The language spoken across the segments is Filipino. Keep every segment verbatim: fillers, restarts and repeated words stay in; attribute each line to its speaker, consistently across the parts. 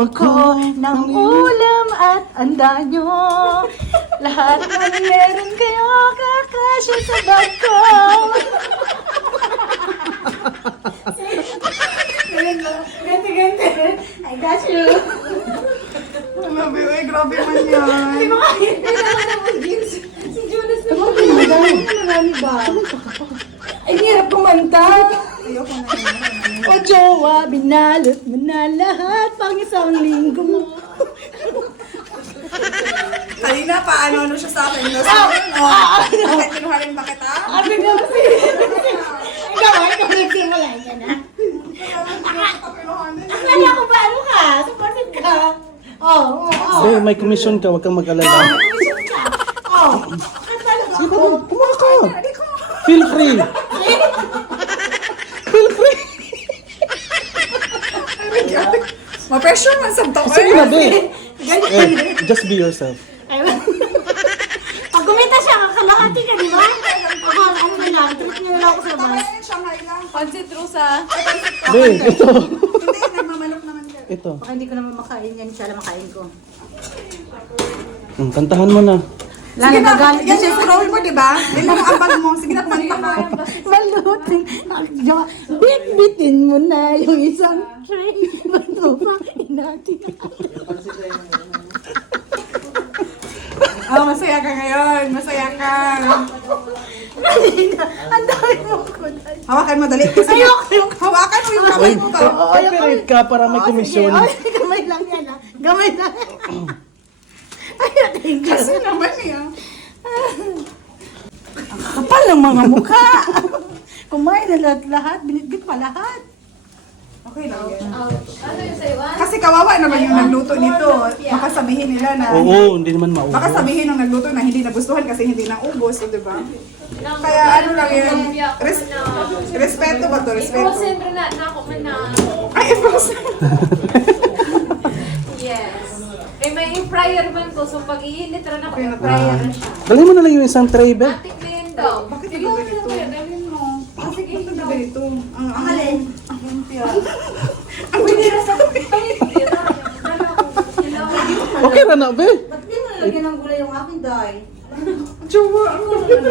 Speaker 1: ko ng ulam at anda nyo. Lahat ng meron kayo kakasya sa bag ko. Ganti, ganti. I got you.
Speaker 2: Grabe, ay, grabe man yan.
Speaker 1: Hindi mo kaya. Si Jonas naman. Marami ba? Ay, hirap kumanta.
Speaker 2: Ayoko na yun.
Speaker 1: O jowa, binalot mo na lahat pang isang linggo mo.
Speaker 2: Kanina pa, ano-ano siya sa akin. No? Sabi, oh, bakit kinuharin ba kita?
Speaker 1: Abi nga kasi. Ikaw, ikaw nagsimula ka na. Akala ko ba ano ka? Supported ka. Oh, oh, oh.
Speaker 3: Be, may commission ka, huwag kang mag-alala.
Speaker 1: Commission ka. Oh. Akala ko.
Speaker 3: Sige, kumuha ka. Feel free. Feel free.
Speaker 2: Ma-pressure man sa tao.
Speaker 3: Sige na, Be.
Speaker 1: Ganyan.
Speaker 3: Eh, just be yourself.
Speaker 1: Pag kumita siya, kakalahati ka, di ba? Ako, ano na lang, trip niya lang ako sa bus.
Speaker 2: Shanghai lang.
Speaker 4: Pansit Rosa.
Speaker 3: Be, ito.
Speaker 2: Hindi, nagmamanok naman ka.
Speaker 3: Ito.
Speaker 1: Baka hindi ko naman makain yan, siya lang makain ko.
Speaker 3: Hmm, kantahan mo na.
Speaker 1: Lalo
Speaker 2: Sige na,
Speaker 1: nagalit
Speaker 2: yan
Speaker 1: siya.
Speaker 2: yung scroll mo, di ba? Yan yung ambag mo. Sige na, kumanta ka.
Speaker 1: Maluting. Bit-bitin mo na yung isang train. Bato pa, inati.
Speaker 2: Oh, masaya ka ngayon. Masaya ka.
Speaker 1: Ang dami mo ko.
Speaker 2: Hawakan mo, dali. Kasi
Speaker 1: Ayoko yung
Speaker 2: hawakan mo yung kamay mo ba?
Speaker 3: Operate ka para may commission.
Speaker 1: Ay, gamay lang yan ah. Gamay lang. Ay, thank you.
Speaker 2: Kasi naman niya.
Speaker 1: Kapal ng mga mukha. Kumain na lahat-lahat. Binitbit pa lahat.
Speaker 2: Okay lang yan.
Speaker 4: Ano yung sa iwan?
Speaker 2: Kasi kawawa naman yung nagluto nito. Baka sabihin nila na...
Speaker 3: Oo, hindi naman maubo.
Speaker 2: Baka sabihin ng nagluto na hindi nagustuhan kasi hindi na ubos, di ba? Kaya ano lang yun, res- respeto ba to?
Speaker 4: Ikaw
Speaker 2: Respeto.
Speaker 4: siyempre na, na ako man na.
Speaker 2: Ay, ipos.
Speaker 4: Yes. Eh, may fryer man to, so pag iinit rin ako,
Speaker 2: Okay na to.
Speaker 4: fryer na siya.
Speaker 3: Dali mo na lang yung isang tray, Be.
Speaker 4: Atik na yun daw.
Speaker 2: Bakit
Speaker 4: Sige,
Speaker 2: ito
Speaker 4: okay
Speaker 2: ganito?
Speaker 4: lang, dalhin mo. Ah, sige,
Speaker 2: Ito
Speaker 4: ikaw.
Speaker 2: ba ito? Ang ang
Speaker 1: alin?
Speaker 2: Ang lumpia.
Speaker 4: Ang pwede na sa Dala ko. Hello.
Speaker 3: Okay na na, Be.
Speaker 1: Ba't di mo nalagyan ng gulay yung aking day?
Speaker 2: Jowa, ang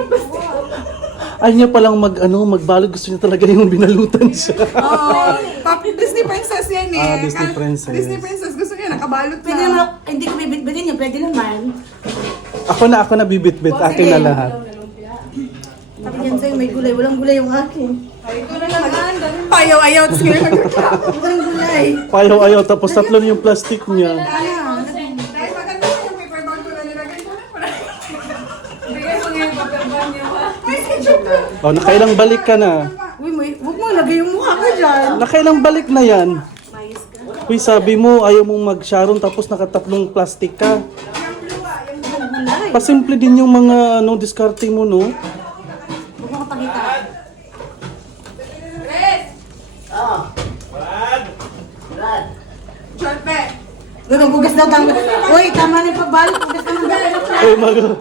Speaker 3: Ay niya palang mag, ano, magbalot. Gusto niya talaga yung binalutan siya.
Speaker 2: Oh, pap, Disney princess yan eh.
Speaker 3: Ah, Disney
Speaker 2: Ka-
Speaker 3: princess.
Speaker 2: Disney princess. Gusto niya nakabalot
Speaker 1: Pwede naman,
Speaker 2: na.
Speaker 1: ako- hindi ko bibit-bitin yun. Pwede naman.
Speaker 3: Ako na, ako na bibit-bit. Akin na lahat.
Speaker 1: Sabi niyan sa'yo, may gulay. Walang gulay yung akin.
Speaker 4: Ito na lang, dalhin mo.
Speaker 2: Payaw-ayaw. Tapos ngayon nagkakaroon.
Speaker 1: Walang gulay.
Speaker 3: Payaw-ayaw, tapos tatlo na yung plastic niya.
Speaker 2: Dahil maganda yung paper bag ko na nilagay ko.
Speaker 4: Bigay mo ngayon paper bag niyo, ha?
Speaker 2: May ketchup na.
Speaker 3: Oh, nakailang balik ka na.
Speaker 1: Uy, may, huwag mo lagay yung mukha ko dyan.
Speaker 3: Nakailang balik na yan.
Speaker 1: Mayos ka.
Speaker 3: Uy, sabi mo, ayaw mong mag-sharon tapos nakatatlong plastic ka.
Speaker 1: Gulay.
Speaker 3: Pasimple din yung mga ano, diskarte mo, no?
Speaker 1: Huwag mo kapakita.
Speaker 4: Chris!
Speaker 2: Jorpe.
Speaker 1: Ganun, bugas daw. Tama. Uy, tama na yung pagbalot. Bugas naman daw.
Speaker 3: Ay, mag-